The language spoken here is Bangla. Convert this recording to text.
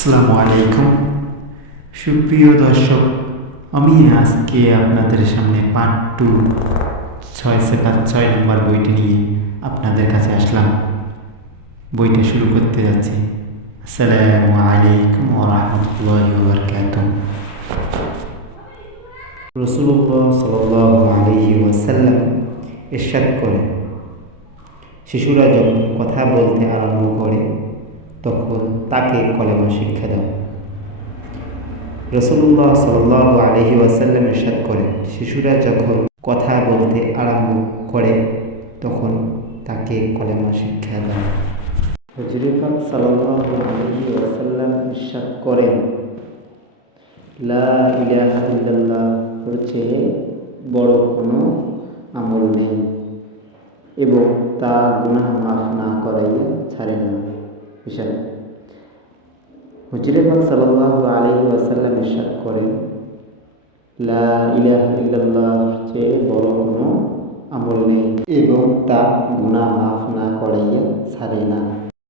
আসসালামু আলাইকুম। সুপ্রিয় দর্শক, আমি আজকে আপনাদের সামনে পার্ট টু 6 নম্বর বইটি নিয়ে আপনাদের কাছে আসলাম। বইটা শুরু করতে যাচ্ছি। আসসালামু আলাইকুম ওয়া রাহমাতুল্লাহি ওয়া বারাকাতুহু। রাসূলুল্লাহ সাল্লাল্লাহু আলাইহি ওয়াসাল্লাম ইরশাদ করেন, শিশুরা যখন কথা বলতে আরম্ভ করে তখন তাকে কলেমা শিক্ষা দাও। রাসূলুল্লাহ সাল্লাল্লাহু আলাইহি ওয়াসাল্লাম ইরশাদ করেন, শিশুরা যখন কথা বলতে আরম্ভ করে তখন তাকে কলেমা শিক্ষা দাও। হুজুর পাক সাল্লাল্লাহু আলাইহি ওয়াসাল্লাম ইরশাদ করেন, লা ইলাহা ইল্লাল্লাহ হচ্ছে বড় কোনো আমল নেই এবং তা গুনাহ মাফ না করাইয়া ছাড়ে না। বিষয় হুজুর পাক সাল্লাল্লাহু আলাইহি ওয়াসাল্লাম ইরশাদ করেন, লা ইলাহা ইল্লাল্লাহ চেয়ে বড় কোনো আমল নেই এবং তা গুনাহ মাফ না করাইয়া ছাড়ে না।